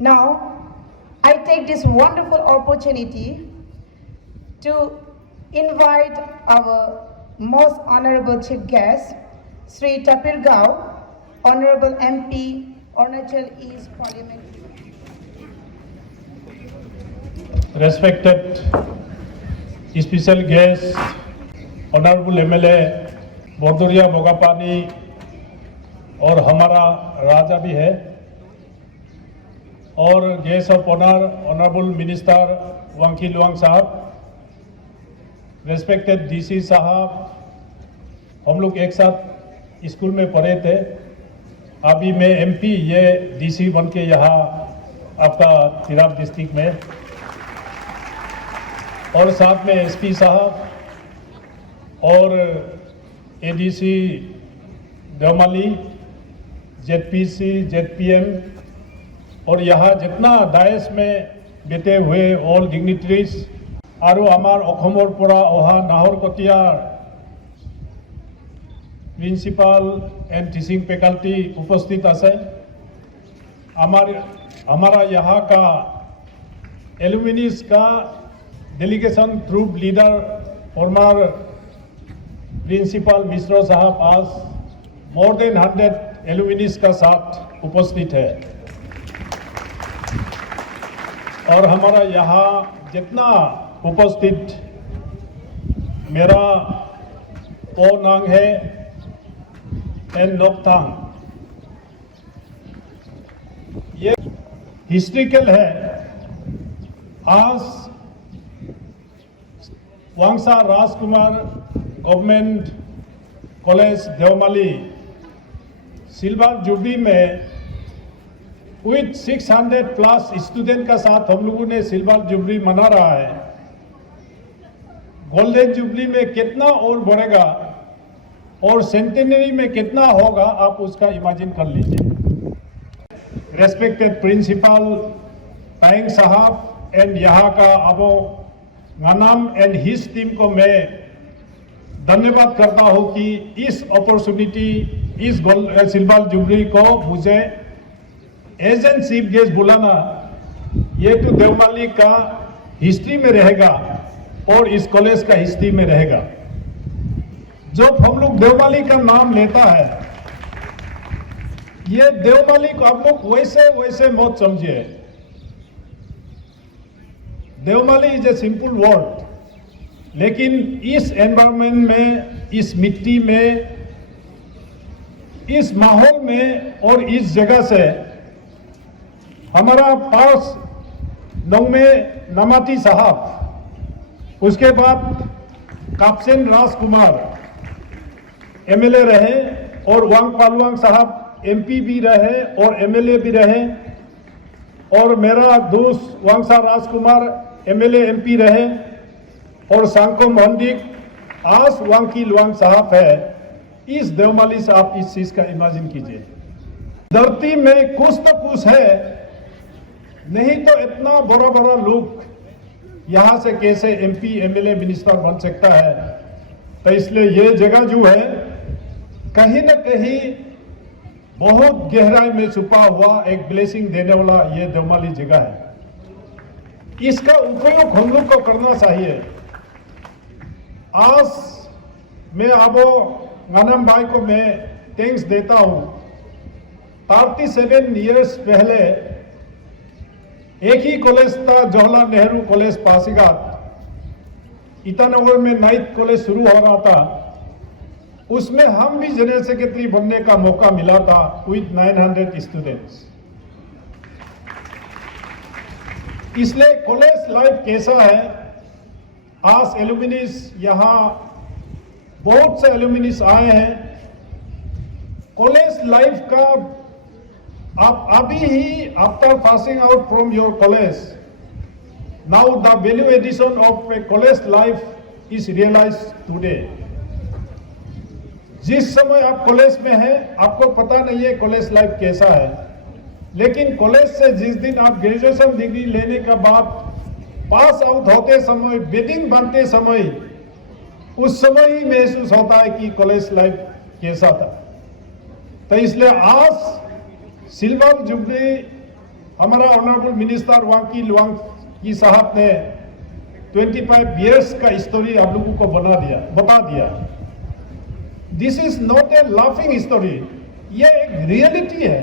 Now, I take this wonderful opportunity to invite our most honorable chief guest, Sri Tapir Gao, Honorable MP, Arunachal East Parliament. Respected special guest, Honorable MLA Borduria Bogapani और हमारा राजा भी है, और guest of honour honourable minister Wanki Luang साहब, respected DC साहब, हम लोग एक साथ स्कूल में पढ़े थे। अभी मैं एमपी, ये डीसी बन के यहाँ आपका तिराप डिस्ट्रिक्ट में, और साथ में एसपी साहब और एडीसी देवमाली, जेडपीसी, जेडपीएम, और यहाँ जितना डायस में बैठे हुए ऑल डिग्निटरीज और आमार अखोमर परा अहा नाहरकटियार प्रिंसिपाल एंड टीचिंग फैकल्टी उपस्थित आछे। हमारा यहाँ का एलुमिनीस का delegation group leader former principal Mishra साहब आज मोर देन 100 एलुमिनीस का साथ उपस्थित है, और हमारा यहाँ जितना उपस्थित मेरा पोनांग है एंड नोकथांग, ये हिस्ट्रिकल है। आज Wangcha Rajkumar government college Deomali silver jubilee में विथ 600 प्लस स्टूडेंट का साथ हम लोगों ने सिल्वर जुबली मना रहा है। गोल्डन जुबली में कितना और बढ़ेगा और सेंटेनरी में कितना होगा, आप उसका इमेजिन कर लीजिए। रेस्पेक्टेड प्रिंसिपल ताइंग साहब एंड यहाँ का अबो गनाम एंड हिज टीम को मैं धन्यवाद करता हूँ कि इस अपॉर्चुनिटी, इस सिल्वर जुबली को मुझे एज एन चीफ गेस्ट बुलाना, ये तो देवमाली का हिस्ट्री में रहेगा और इस कॉलेज का हिस्ट्री में रहेगा। जब हम लोग देवमाली का नाम लेता है, ये देवमाली को आप लोग वैसे वैसे मत समझिए। Devmali is a simple word, लेकिन इस एनवायरनमेंट में, इस मिट्टी में, इस माहौल में और इस जगह से हमारा पास नौमे नमाती साहब, उसके बाद कापसेन राजकुमार एमएलए रहे, और वांग पालवांग साहब एमपी भी रहे और एमएलए भी रहे, और मेरा दोस्त वांगसा राजकुमार एमएलए एमपी रहे, और सांको मोहनदिक आज वांकी लुआंग साहब है। इस देवमाली से आप इस चीज का इमेजिन कीजिए। धरती में कुछ तो कुछ है, नहीं तो इतना बड़ा बड़ा लोग यहाँ से कैसे एमपी, एमएलए, मिनिस्टर बन सकता है। तो इसलिए ये जगह जो है कहीं न कहीं बहुत गहराई में छुपा हुआ एक ब्लेसिंग देने वाला ये देवमाली जगह है। इसका उपयोग हम लोग को करना चाहिए। आज मैं आबो गनम भाई को मैं थैंक्स देता हूँ। 37 इयर्स पहले एक ही कॉलेज था, जवाहरलाल नेहरू कॉलेज पासीघाट, ईटानगर में 9th कॉलेज शुरू हो रहा था। उसमें हम भी जनरल सेक्रेटरी बनने का मौका मिला था विद 900 स्टूडेंट्स। इसलिए कॉलेज लाइफ कैसा है, आज एलुमिनीस यहाँ बहुत से एलुमिनीस आए हैं। कॉलेज लाइफ का आप अभी ही after passing out from your college, now the value addition of a college life is realize today. जिस समय आप कॉलेज में हैं, आपको पता नहीं है कॉलेज लाइफ कैसा है, लेकिन कॉलेज से जिस दिन आप ग्रेजुएशन डिग्री लेने के बाद पास आउट होते समय, बेटिंग बनते समय, उस समय ही महसूस होता है कि कॉलेज लाइफ कैसा था। तो इसलिए आज सिल्वर जुबली हमारा ऑनरेबल मिनिस्टर वांकी साहब ने 25 years का स्टोरी आप लोगों को बता दिया। This is not a laughing story, ये एक रियलिटी है।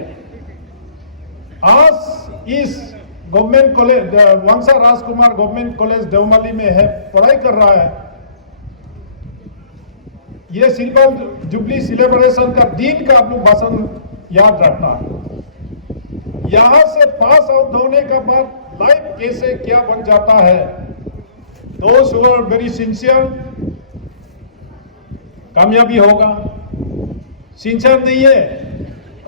आज इस government college वांगसा Rajkumar government college Devmali में है, पढ़ाई कर रहा है। ये सिल्वर जुबली सेलिब्रेशन का दिन का आप लोग भाषण याद रखना। यहां से पास आउट होने के बाद लाइफ कैसे क्या बन जाता है। Those who are very sincere, कामयाबी होगा। सिंसियर नहीं है,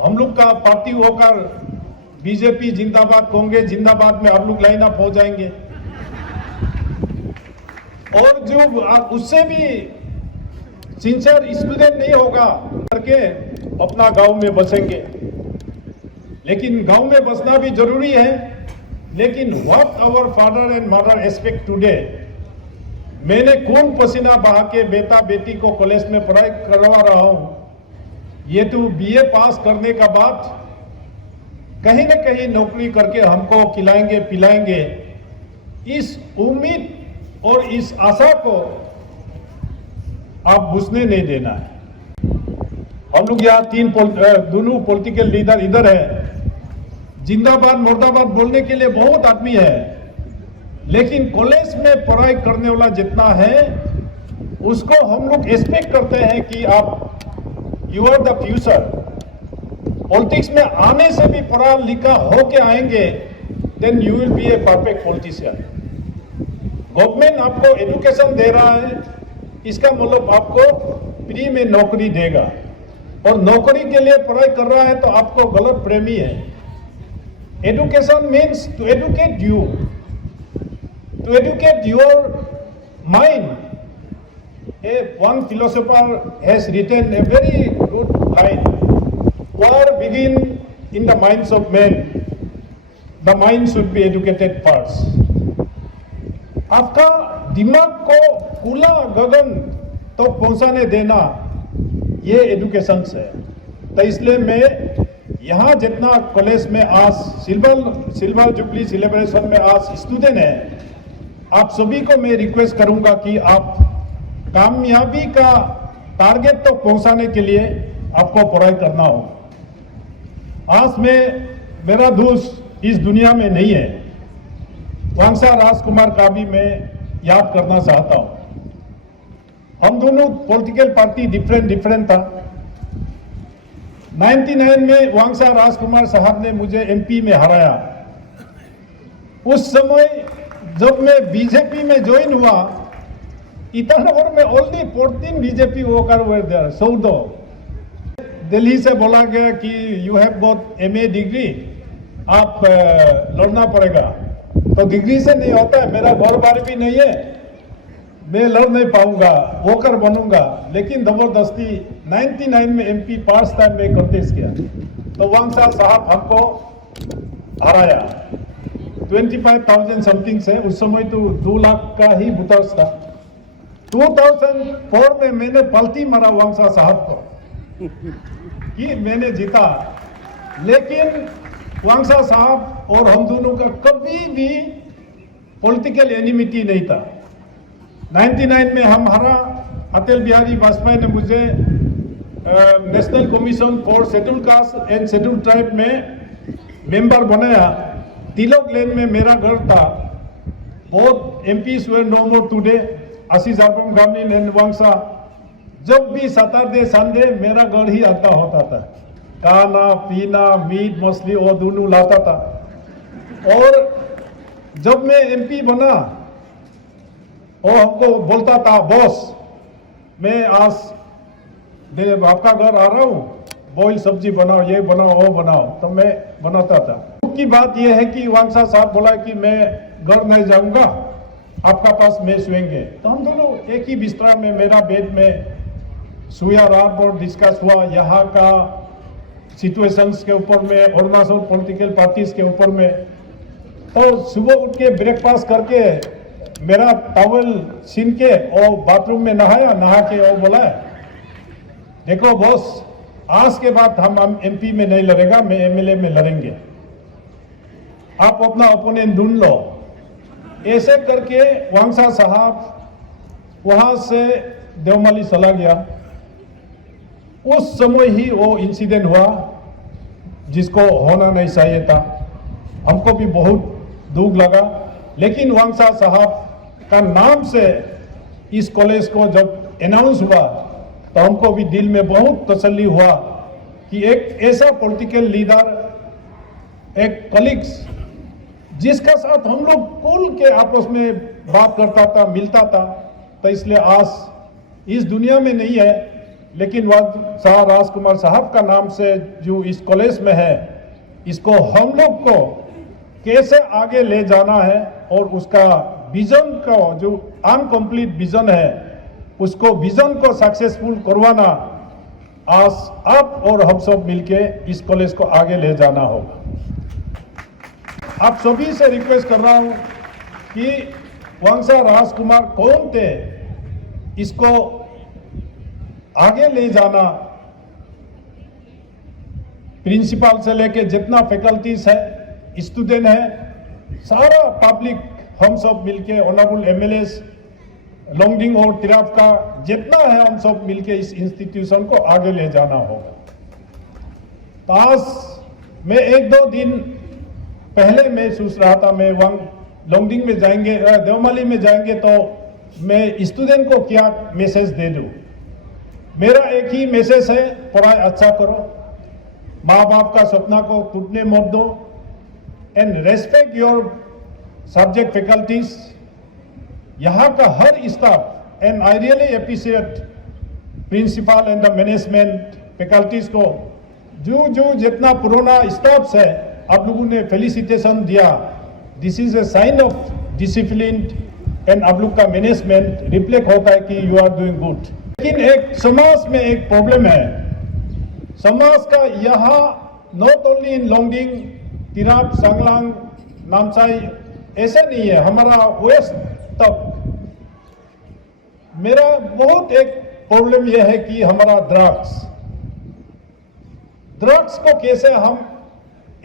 हम लोग का पार्टी होकर बीजेपी जिंदाबाद, कांग्रेस जिंदाबाद में आप लोग लाइन अप हो जाएंगे। और जो उससे भी सिंसियर स्टूडेंट नहीं होगा करके अपना गांव में बसेंगे। लेकिन गांव में बसना भी जरूरी है, लेकिन what our father and mother expect today, मैंने खून पसीना बहा के बेटा बेटी को कॉलेज में पढ़ाई करवा रहा हूं। ये तो बीए पास करने का बाद कहीं न कहीं नौकरी करके हमको खिलाएंगे पिलाएंगे, इस उम्मीद और इस आशा को आप बुझने नहीं देना है। हम लोग यहाँ दोनों पॉलिटिकल लीडर इधर है। जिंदाबाद मुर्दाबाद बोलने के लिए बहुत आदमी है, लेकिन कॉलेज में पढ़ाई करने वाला जितना है उसको हम लोग एक्सपेक्ट करते हैं कि आप you are the future. Politics में आने से भी पढ़ा लिखा होके आएंगे, then you will be a perfect politician. Government आपको एजुकेशन दे रहा है, इसका मतलब आपको फ्री में नौकरी देगा, और नौकरी के लिए पढ़ाई कर रहा है तो आपको गलत प्रेमी है। Education means to educate you, to educate your mind. One philosopher has written a very good line: war begin in the minds of men, the mind should be educated first. आपका दिमाग को खुला गगन तो पहुंचाने देना ये एजुकेशन है। तो इसलिए मैं यहाँ जितना कॉलेज में आज सिल्वर जुबली सेलिब्रेशन में आज स्टूडेंट है, आप सभी को मैं रिक्वेस्ट करूंगा कि आप कामयाबी का टारगेट तो पहुंचाने के लिए आपको पढ़ाई करना हो। आज मेरा दोस्त इस दुनिया में नहीं है, वांगसा राजकुमार का भी मैं याद करना चाहता हूं। हम दोनों पॉलिटिकल पार्टी डिफरेंट था। 99 में वांगसा राजकुमार साहब ने मुझे एमपी में हराया। उस समय जब मैं बीजेपी में ज्वाइन हुआ, ईटानगर में only 14 BJP worker were there, 14। Delhi से बोला गया कि you have got MA degree, आप लड़ना पड़ेगा। तो डिग्री से नहीं होता है, मेरा घर बार भी नहीं है, मैं लड़ नहीं पाऊंगा, वोकर बनूंगा। लेकिन जबरदस्ती 99 में एमपी पास टाइम में कंटेस्ट किया, तो वांगसा साहब हमको हराया 25,000 समथिंग से। उस समय तो 2 लाख का ही वोटर्स था। 2004 में मैंने पलटी मारा वांगसा साहब को कि मैंने जीता, लेकिन वांगसा साहब और हम दोनों का कभी भी पॉलिटिकल एनिमिटी नहीं था। 99 में हम हारा, अटल बिहारी वाजपेयी ने मुझे national commission for scheduled caste and scheduled tribe में मेंबर बनाया। तिलक लेन में मेरा घर था। बहुत MPs were no more today, Ashish Abam Gamlin and Wangcha. जब भी सैटरडे संडे मेरा घर ही आता होता था, खाना पीना मीट मछली वो दोनों लाता था। और जब मैं एमपी बना, वो हमको बोलता था, बॉस मैं आज आपका घर आ रहा हूँ, बॉइल सब्जी बनाओ, ये बनाओ वो बनाओ, तो मैं बनाता था। दुख की बात यह है कि वांगसा साहब बोला कि मैं घर नहीं जाऊंगा, आपका पास में सोएंगे। तो हम दोनों एक ही बिस्तर में, मेरा बेड में सोया, रात भर डिस्कस हुआ यहाँ का सिचुएशंस के ऊपर में, अरुणाचल पॉलिटिकल पार्टीज के ऊपर में। तो सुबह उठ के ब्रेकफास्ट करके मेरा टॉवल छीन के और बाथरूम में नहाया, नहा के और बोला, देखो बॉस आज के बाद हम एमपी में नहीं लड़ेगा, मैं एमएलए में लड़ेंगे। आप अपना ओपोनेंट ढूंढ लो। ऐसे करके वांगसा साहब वहां से देवमाली चला गया। उस समय ही वो इंसिडेंट हुआ जिसको होना नहीं चाहिए था। हमको भी बहुत दुख लगा, लेकिन वांगसा साहब का नाम से इस कॉलेज को जब अनाउंस हुआ तो हमको भी दिल में बहुत तसल्ली हुआ कि एक ऐसा पॉलिटिकल लीडर, एक कलीग्स जिसका साथ हम लोग खुल के आपस में बात करता था, मिलता था, तो इसलिए आज इस दुनिया में नहीं है, लेकिन शाह राजकुमार साहब का नाम से जो इस कॉलेज में है, इसको हम लोग को कैसे आगे ले जाना है और उसका विजन का जो अनकम्प्लीट विजन है, उसको विजन को सक्सेसफुल करवाना आज आप और हम सब मिलके इस कॉलेज को आगे ले जाना होगा। आप सभी से रिक्वेस्ट कर रहा हूं कि वांगसा राजकुमार कौन थे, इसको आगे ले जाना। प्रिंसिपल से लेके जितना फैकल्टीज है, स्टूडेंट है, सारा पब्लिक हम सब मिलके ऑनरेबल एमएलएस लोंगडिंग और तिराप का जितना है, हम सब मिलके इस इंस्टीट्यूशन को आगे ले जाना होगा। तो आज मैं एक दो दिन पहले मैं सोच रहा था मैं लोंगडिंग में जाएंगे, देवमाली में जाएंगे तो मैं स्टूडेंट को क्या मैसेज दे दूं। मेरा एक ही मैसेज है, पढ़ाई अच्छा करो, माँ बाप का सपना को टूटने मत दो, and respect your subject faculties, यहाँ का हर staff, and I really appreciate principal and the management faculties को, जो जितना पुराना स्टाफ है आप लोगों ने फेलिसिटेशन दिया। This is a sign of discipline and आप लोग का मैनेजमेंट रिफ्लेक्ट होता है कि यू आर डूइंग गुड। लेकिन एक समाज में एक प्रॉब्लम है, समाज का यहाँ not only in Longding, Tirap, Changlang, Namsai ऐसा नहीं है, हमारा वेस्ट तक मेरा बहुत एक प्रॉब्लम यह है कि हमारा ड्रग्स को कैसे हम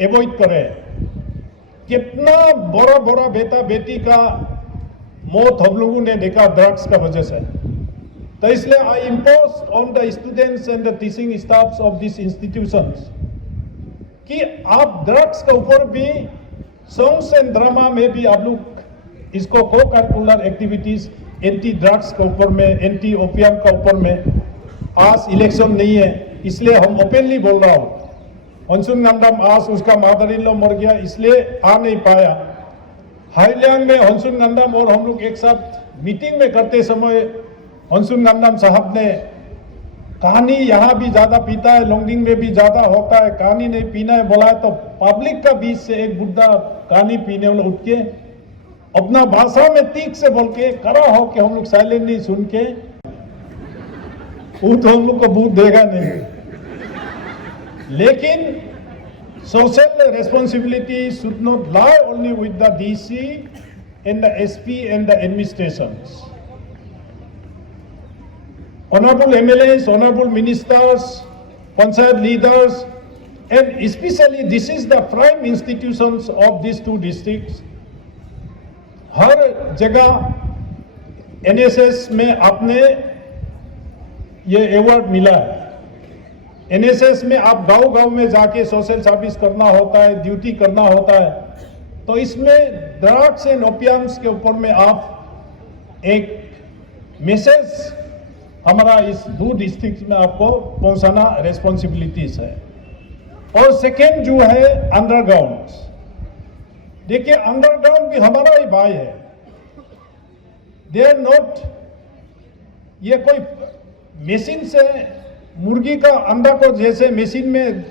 एवॉइड करें। कितना बड़ा बड़ा बेटा बेटी का मौत हम लोगों ने देखा ड्रग्स का वजह से। तो इसलिए I impose on the students and the teaching staffs of this institutions कि आप ड्रग्स के ऊपर भी सॉन्ग्स एंड ड्रामा में भी आप लोग इसको को करिकुलर एक्टिविटीज एंटी ड्रग्स के ऊपर में, एंटी ओपियम के ऊपर में। आज इलेक्शन नहीं है, इसलिए हम ओपनली बोल रहा हूँ, हंसुन नंदम आज उसका मदर इन लॉ मर गया इसलिए आ नहीं पाया। हाईलैंड में हंसुन नंदम और हम लोग एक साथ मीटिंग में करते समय हंसुन नंदम साहब ने कहानी यहाँ भी ज्यादा पीता है, लोंगडिंग में भी ज्यादा होता है, कहानी नहीं पीना है बोला है, तो पब्लिक का बीच से एक बुढ़ा कहानी पीने वाला उठ के अपना भाषा में तीख से बोल के खड़ा हो के हम लोग साइलेंटली सुन के, वो तो हम लोग को बूथ देगा नहीं। लेकिन social responsibility should not lie only with the DC and the SP and the administrations. Honorable MLAs, honorable ministers, panchayat leaders, and especially this is the prime institutions of these two districts. हर जगह NSS में आपने ये award मिला है। NSS में आप गांव-गांव में जाके सोशल सर्विस करना होता है, ड्यूटी करना होता है, तो इसमें ड्रग्स एंड ओपियम्स के ऊपर में आप एक मैसेज हमारा इस दो डिस्ट्रिक्ट में आपको पहुंचाना रेस्पॉन्सिबिलिटीज है। और सेकेंड जो है अंडरग्राउंड, देखिए अंडरग्राउंड भी हमारा ही भाई है, दे आर नॉट, ये कोई मशीन से मुर्गी का अंडा को जैसे मशीन में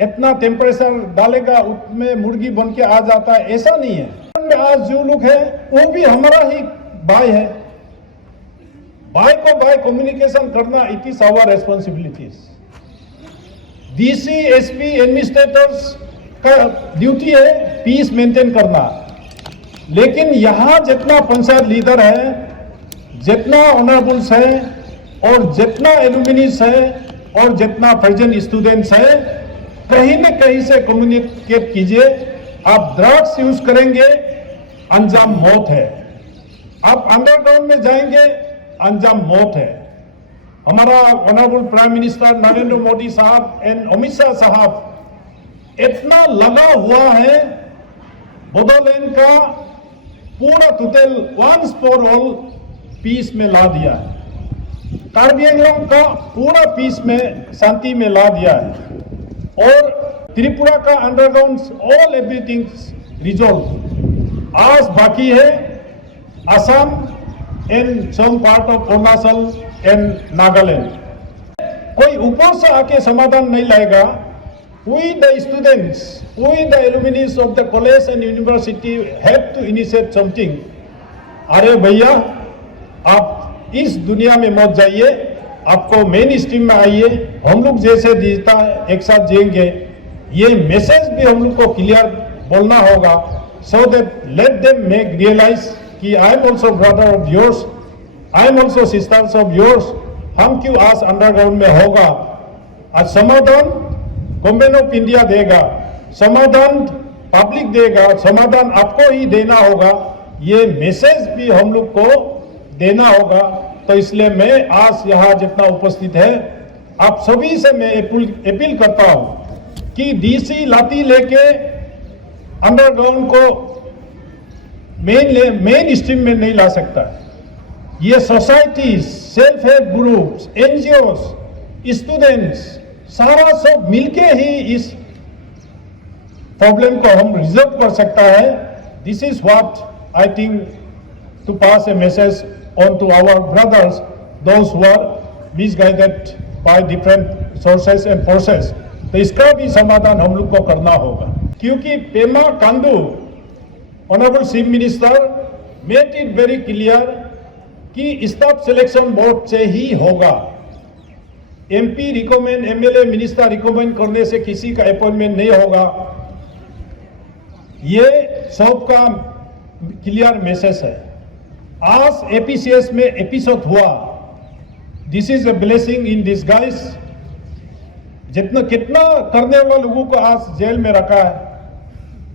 इतना टेम्परेचर डालेगा उसमें मुर्गी बन के आ जाता है, ऐसा नहीं है। आज जो लोग है वो भी हमारा ही भाई है, भाई को भाई कम्युनिकेशन करना, it is our responsibilities. DC SP administrators का ड्यूटी है पीस मेंटेन करना, लेकिन यहाँ जितना पंचायत लीडर है, जितना ऑनरेबल्स है और जितना एलुमिनीस है और जितना प्रेजेंट स्टूडेंट्स है, कहीं न कहीं से कम्युनिकेट कीजिए आप ड्रग्स यूज करेंगे, अंजाम मौत है। आप अंडरग्राउंड में जाएंगे, अंजाम मौत है। हमारा honourable prime minister Narendra Modi साहब एंड अमित शाह साहब इतना लगा हुआ है, बोडोलैंड का पूरा total once for all peace में ला दिया है। कार्बी आंगलोंग का पूरा पीस में, शांति में ला दिया है। और त्रिपुरा का अंडरग्राउंड ऑल एवरीथिंग रिजॉल्व। आज बाकी है Assam and some part of Arunachal and Nagaland. कोई ऊपर से आके समाधान नहीं लाएगा। We the students, we the alumni of the college and university have to initiate something. अरे भैया, आप इस दुनिया में मत जाइए, आपको मेन स्ट्रीम में आइए, हम लोग जैसे जीता है एक साथ जिएंगे। ये मैसेज भी हम लोग को क्लियर बोलना होगा, so that let them make realize कि I am also brother of yours, I am also sisters of yours। हम क्यों आज अंडरग्राउंड में होगा? आज समाधान गवर्नमेंट ऑफ इंडिया देगा, समाधान पब्लिक देगा, समाधान आपको ही देना होगा। ये मैसेज भी हम लोग को देना होगा। तो इसलिए मैं आज यहाँ जितना उपस्थित है, आप सभी से मैं अपील करता हूँ कि डीसी लाठी लेके अंडरग्राउंड को मेन स्ट्रीम में नहीं ला सकता। ये society, self help groups, NGOs, students, सारा सब मिलके ही इस प्रॉब्लम को हम रिजॉल्व कर सकता है। This is what I think to pass a message on to our brothers, those who are misguided by different sources and forces. तो इसका भी समाधान हम लोग को करना होगा, क्योंकि Pema Khandu honourable chief minister made it very clear कि स्टाफ सिलेक्शन बोर्ड से ही होगा। MP recommend, MLA, minister recommend करने से किसी का अपॉइंटमेंट नहीं होगा। ये सबका क्लियर मैसेज है। आज एपीसीएस में एपिसोड हुआ, this is a blessing in disguise. जितना कितना करने वाले लोगों को आज जेल में रखा है,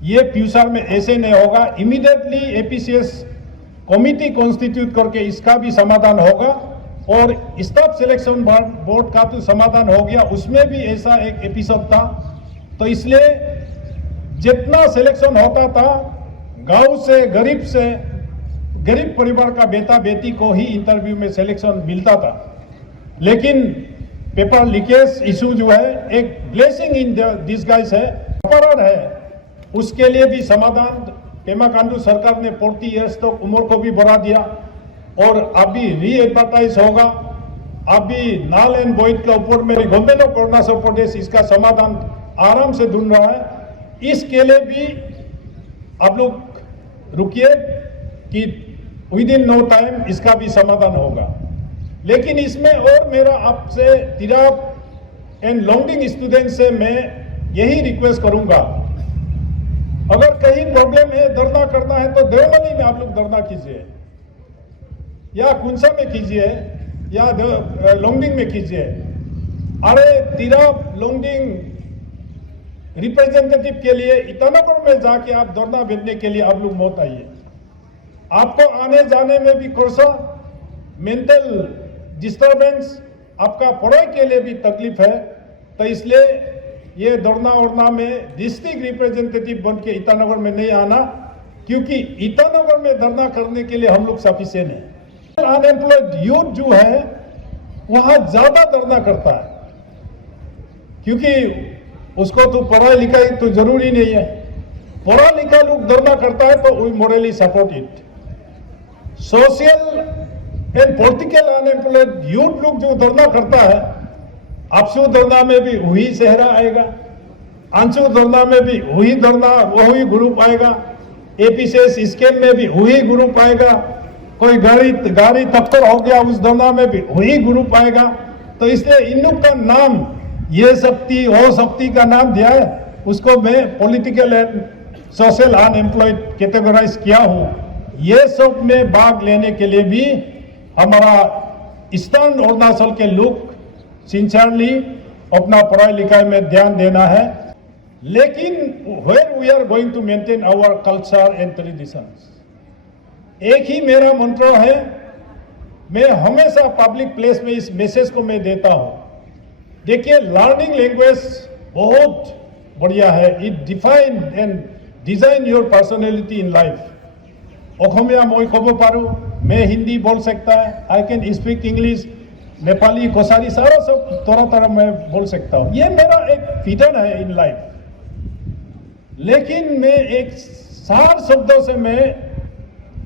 ये फ्यूचर में ऐसे नहीं होगा। इमीडिएटली एपीसीएस कमिटी कॉन्स्टिट्यूट करके इसका भी समाधान होगा। और स्टाफ सिलेक्शन बोर्ड का तो समाधान हो गया, उसमें भी ऐसा एक एपिसोड था। तो इसलिए जितना सिलेक्शन होता था, गांव से, गरीब परिवार का बेटा बेटी को ही इंटरव्यू में सिलेक्शन मिलता था। लेकिन पेपर लीकेज इशू जो है एक ब्लेसिंग इन डिस्गाइज है, अपराध है। उसके लिए भी समाधान पेमा खांडू सरकार ने 40 ईयर्स तक उम्र को भी बढ़ा दिया। और अभी री एडवर्टाइज होगा। अभी नाल एंड बॉइड के ऊपर में गवर्नमेंट ऑफ अरुणाचल प्रदेश इसका समाधान आराम से ढूंढ रहा है। इसके लिए भी आप लोग रुकिए कि विद इन नो टाइम इसका भी समाधान होगा। लेकिन इसमें और मेरा आपसे तिराप एंड लॉन्गडिंग स्टूडेंट से मैं यही रिक्वेस्ट करूंगा, अगर कहीं प्रॉब्लम है, धरना करना है तो देवमनी में आप लोग धरना कीजिए, या कुंसा में कीजिए, या लॉन्गडिंग में कीजिए। अरे तिराप लॉन्गडिंग रिप्रेजेंटेटिव के लिए ईटानगर में जाके आप धरना भेजने के लिए आप लोग मत आइए। आपको आने जाने में भी खर्चा, मेंटल डिस्टर्बेंस, आपका पढ़ाई के लिए भी तकलीफ है। तो इसलिए ये धरना में डिस्ट्रिक्ट रिप्रेजेंटेटिव बन के ईटानगर में नहीं आना, क्योंकि ईटानगर में धरना करने के लिए हम लोग सफिशिएंट है। अनएम्प्लॉयड यूथ जो है वहां ज्यादा धरना करता है, क्योंकि उसको तो पढ़ाई लिखाई तो जरूरी नहीं है। पढ़ा लिखा लोग धरना करता है तो we morally support it. Social and political unemployed youth लोग जो धरना करता है, आपसू धरना में भी वही चेहरा आएगा, आंसू धरना में भी वही ग्रुप आएगा, एपीसीएस स्कैम में भी वही ग्रुप आएगा, कोई गाड़ी टक्कर हो गया उस धरना में भी वही ग्रुप आएगा। तो इसलिए इन लोग का नाम, ये शक्ति वो शक्ति का नाम दिया है, उसको मैं political and social unemployed categorise किया हूँ। ये सब में भाग लेने के लिए भी हमारा ईस्टर्न अरुणाचल के लोग सिंसियरली अपना पढ़ाई लिखाई में ध्यान देना है। लेकिन where we are going to maintain our culture and traditions, एक ही मेरा मंत्र है, मैं हमेशा पब्लिक प्लेस में इस मैसेज को मैं देता हूं। देखिए, लर्निंग लैंग्वेज बहुत बढ़िया है, it define and design your personality in life. Akhomiya मैं कब पारूँ, मैं हिंदी बोल सकता है, I can speak English, Nepali, कोसारी, सारा सब तरह तरह मैं बोल सकता हूँ, ये मेरा एक फिटन है इन लाइफ। लेकिन मैं एक सार शब्दों से मैं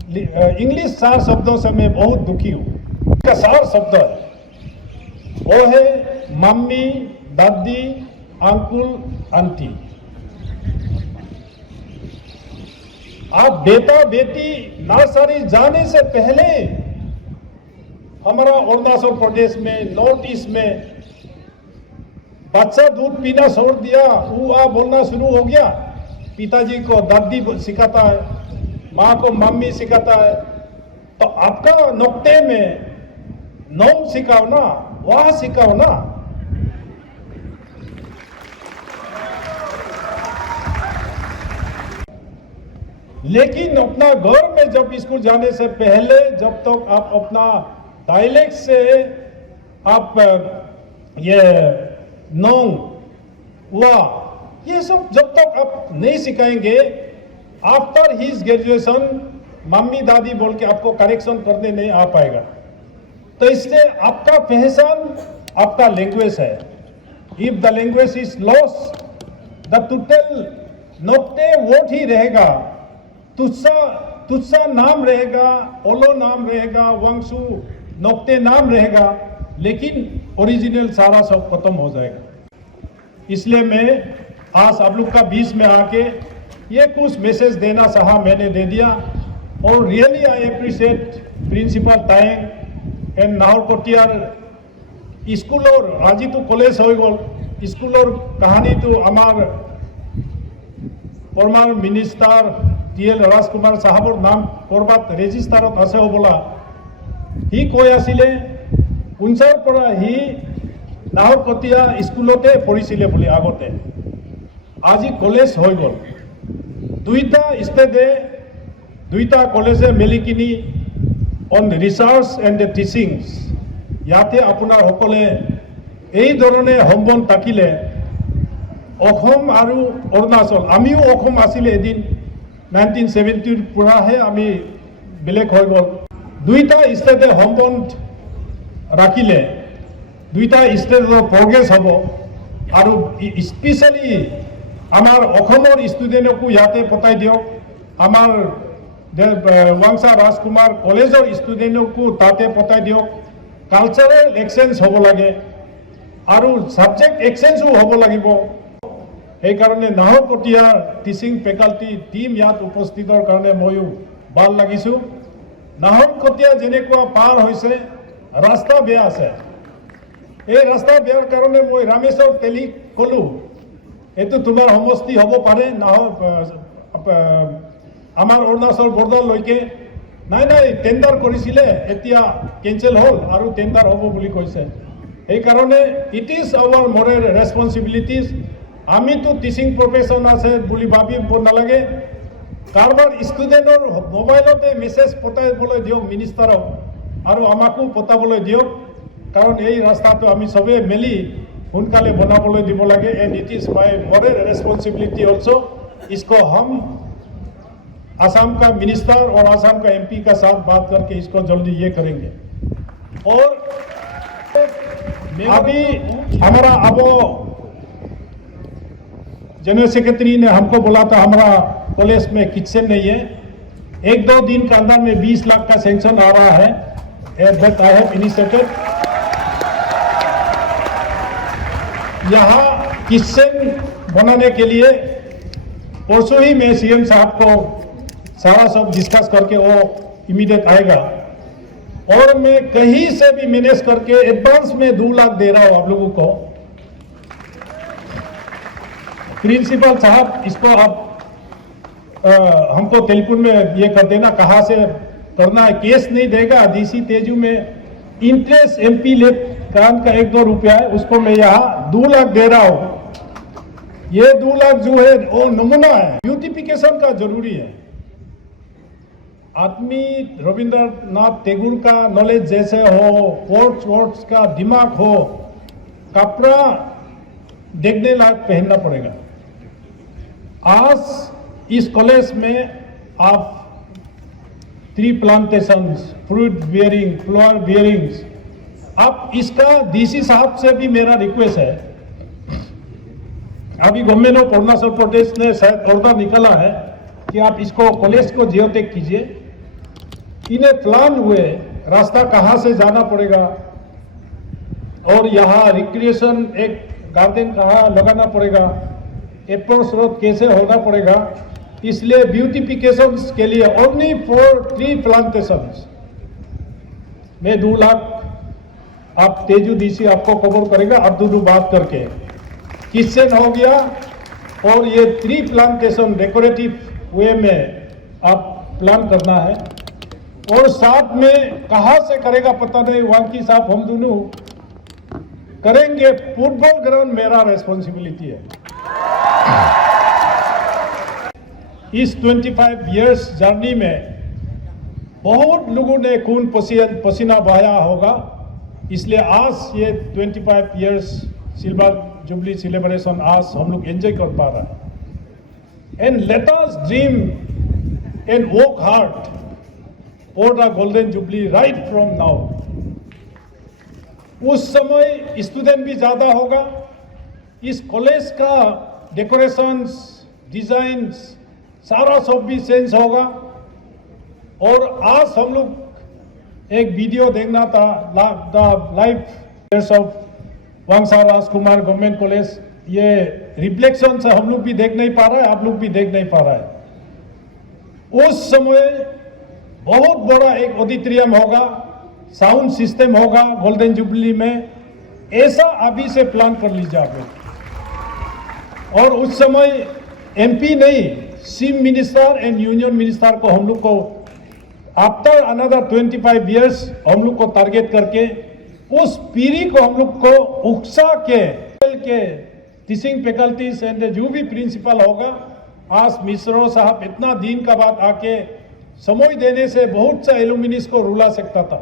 इंग्लिश सार शब्दों से मैं बहुत दुखी हूँ। इसका सार शब्द है, वो है मम्मी, दादी, अंकुल, आंटी। आप बेटा बेटी नर्सरी जाने से पहले हमारा अरुणाचल प्रदेश में, नॉर्थ ईस्ट में बच्चा दूध पीना छोड़ दिया, ऊ आ बोलना शुरू हो गया, पिताजी को दादी सिखाता है, माँ को मम्मी सिखाता है, तो आपका नुक्ते में नोम सिखाओ ना, वह सिखाओ ना। लेकिन अपना घर में जब स्कूल जाने से पहले जब तक आप अपना डायलेक्ट से आप ये नोंग वाह ये सब जब तक आप नहीं सिखाएंगे, आफ्टर हिज ग्रेजुएशन मम्मी दादी बोल के आपको करेक्शन करने नहीं आ पाएगा। तो इसलिए आपका पहचान आपका लैंग्वेज है। If the language is loss, the total Nocte word ही रहेगा, तुस्सा नाम रहेगा, ओलो नाम रहेगा, वंशु नोक्टे नाम रहेगा, लेकिन ओरिजिनल सारा सब खत्म हो जाएगा। इसलिए मैं आज आप लोग का बीच में आके ये कुछ मैसेज देना चाहा, मैंने दे दिया। और really I appreciate principal Tayang and Naharkatiar school और आज तो कॉलेज हो गल स्कूल और कहानी तो आमार फॉर्मर मिनिस्टर TL राजकुमार साहबर नाम करबात रेजिस्टारत आछे हबला, हि কৈ आছিলে उनसार পৰা हि नाहरकटिया स्कूलते पढ़िছিলে বুলি আগতে, আজি कॉलेज हो गल। दुईटा स्टेटे दुईटा कॉलेजे मिली किनी ऑन रिसार्च एंड टीचिंग्स याते আপোনাৰ সকলে এই ধৰণে সম্বন থাকিলে অসম আৰু অৰুণাচল, আমিও অসম আছিলে এদিন 1970 পৰাহে আমি বেলেগ হৈ গল। দুইটা স্টেটে সম্বন্ধ ৰাখিলে দুইটা ষ্টেটৰ প্ৰগ্ৰেছ হ'ব। আৰু স্পেচিয়েলি আমাৰ অসমৰ ষ্টুডেণ্টকো ইয়াতে পঠাই দিয়ক, আমাৰ वांगसा राजकुमार कॉलेजर स्टूडेंटको ताते पठाई दियक। कल्चरल एक्सचेंज हब लगे और सब्जेक्ट एक्सचेंजो हब लागिब। সেইকাৰণে নাহৰকটীয়াৰ টিচিং ফেকাল্টি টিম ইয়াত উপস্থিতৰ কাৰণে ময়ো ভাল লাগিছো। নাহৰকটীয়া যেনেকুৱা পাৰ হৈছে, ৰাস্তা বেয়া আছে, এই ৰাস্তা বেয়াৰ কাৰণে মই ৰামেশ্বৰ তেলীক ক'লো এইটো তোমাৰ সমষ্টি হ'ব পাৰে আমাৰ অৰুণাচল বৰ্ডাৰলৈকে। নাই নাই টেণ্ডাৰ কৰিছিলে, এতিয়া কেঞ্চেল হ'ল আৰু টেণ্ডাৰ হ'ব বুলি কৈছে। সেইকাৰণে ইট ইজ আৱাৰ মৰেল ৰেছপনচিবিলিটিজ। আমিতো টিচিং প্ৰফেশ্যন আছে বুলি ভাবিব নালাগে। কাৰোবাৰ ষ্টুডেণ্টৰ মোবাইলতে মেছেজ পঠাবলৈ দিয়ক মিনিষ্টাৰক আৰু আমাকো পঠাবলৈ দিয়ক, কাৰণ এই ৰাস্তাটো আমি চবেই মিলি সোনকালে বনাবলৈ দিব লাগে। And it is my moral responsibility also. इसको हम आसाम का मिनिस्टर और आसाम का MP का साथ बात करके इसको जल्दी ये करेंगे। और अभी हमारा अब जनरल सेक्रेटरी ने हमको बोला था हमारा कॉलेज में किचन नहीं है, 1-2 दिन के अंदर में 20 लाख का सेंक्शन आ रहा है। That I have initiated. यहाँ किचन बनाने के लिए परसों ही मैं CM साहब को सारा सब डिस्कस करके वो इमीडिएट आएगा। और मैं कहीं से भी मैनेज करके एडवांस में 2 लाख दे रहा हूँ आप लोगों को। प्रिंसिपल साहब इसको आप हमको टेलीफोन में ये कर देना कहाँ से करना है। केस नहीं देगा, DC तेजू में इंटरेस्ट MP ले काम का 1-2 रुपया है, उसको मैं यहाँ 2 लाख दे रहा हूँ। ये 2 लाख जो है वो नमूना है, ब्यूटिफिकेशन का जरूरी है। आदमी रविंद्रनाथ टैगोर का नॉलेज जैसे हो, कोट्स का दिमाग हो, कपड़ा देखने लायक पहनना पड़ेगा। आज इस कॉलेज में आप tree plantations, fruit bearing, flower bearings, आप इसका डीसी साहब से भी मेरा रिक्वेस्ट है, अभी गवर्नमेंट ऑफ अरुणाचल प्रदेश ने शायद ऑर्डर निकाला है कि आप इसको कॉलेज को जियोटेक कीजिए। इन्हें प्लान हुए रास्ता कहाँ से जाना पड़ेगा और यहाँ रिक्रिएशन एक गार्डन कहाँ लगाना पड़ेगा, अप्रोच रोड कैसे होना पड़ेगा। इसलिए ब्यूटिफिकेशन के लिए ओनली फॉर ट्री प्लांटेशन में 2 लाख आप तेजू डीसी आपको कवर करेगा। अब दोनों बात करके किचन हो गया और ये ट्री प्लांटेशन डेकोरेटिव वे में आप प्लान करना है और साथ में कहाँ से करेगा पता नहीं, वांकी साहब हम दोनों करेंगे। फुटबॉल ग्राउंड मेरा रेस्पॉन्सिबिलिटी है। इस 25 इयर्स जर्नी में बहुत लोगों ने खून पसीना बहाया होगा, इसलिए आज ये 25 इयर्स सिल्वर जुबली सेलिब्रेशन आज हम लोग एंजॉय कर पा रहा है। And let us dream and work hard for the golden jubilee right from now. उस समय स्टूडेंट भी ज्यादा होगा, इस कॉलेज का डेकोरेशंस, डिजाइन्स सारा सब भी चेंज होगा। और आज हम लोग एक वीडियो देखना था, the life years of Wangcha Rajkumar government college, ये रिफ्लेक्शन से हम लोग भी देख नहीं पा रहा है, आप लोग भी देख नहीं पा रहा है। उस समय बहुत बड़ा एक ऑडिटोरियम होगा, साउंड सिस्टम होगा गोल्डन जुबली में, ऐसा अभी से प्लान कर लीजिए आप। और उस समय एमपी नहीं, chief minister and union minister को हम लोग को आफ्टर अनदर 25 इयर्स हम लोग को टारगेट करके उस पीढ़ी को हम लोग को उकसा के टीचिंग फैकल्टीज एंड जो भी प्रिंसिपल होगा, आज मिश्रो साहब इतना दिन का बाद आके समय देने से बहुत सा एलुमिनीस को रुला सकता था,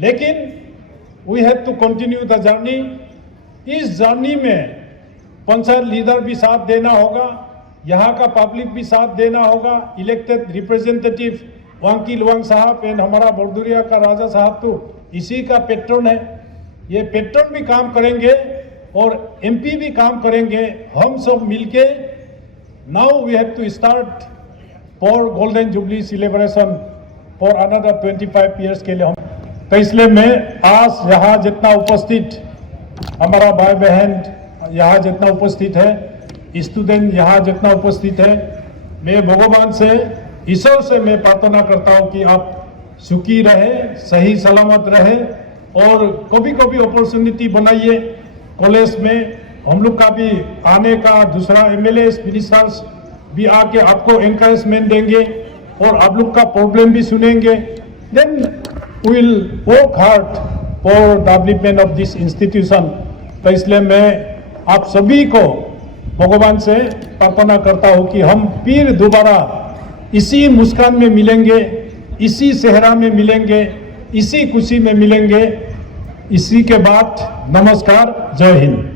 लेकिन we have to continue the journey. इस जर्नी में पंचायत लीडर भी साथ देना होगा, यहाँ का पब्लिक भी साथ देना होगा, इलेक्टेड रिप्रेजेंटेटिव वांकी लुवांग साहब एंड हमारा बरदुरिया का राजा साहब तो इसी का पेट्रोन है, ये पेट्रोन भी काम करेंगे और एमपी भी काम करेंगे। हम सब मिलके now we have to start for golden jubilee celebration for another 25 years के लिए हम। तो इसलिए मैं आज यहाँ जितना उपस्थित हमारा भाई बहन यहाँ जितना उपस्थित है, स्टूडेंट यहाँ जितना उपस्थित है, मैं भगवान से, ईश्वर से मैं प्रार्थना करता हूँ कि आप सुखी रहे, सही सलामत रहे और कभी कभी अपॉर्चुनिटी बनाइए कॉलेज में। हम लोग का भी आने का, दूसरा एमएलए मिनिस्टर्स भी आके आपको एनकरेजमेंट देंगे और आप लोग का प्रॉब्लम भी सुनेंगे। Then we will work hard for development of this institution. तो इसलिए मैं आप सभी को भगवान से प्रार्थना करता हूँ कि हम फिर दोबारा इसी मुस्कान में मिलेंगे, इसी सेहरा में मिलेंगे, इसी खुशी में मिलेंगे। इसी के बाद नमस्कार, जय हिंद।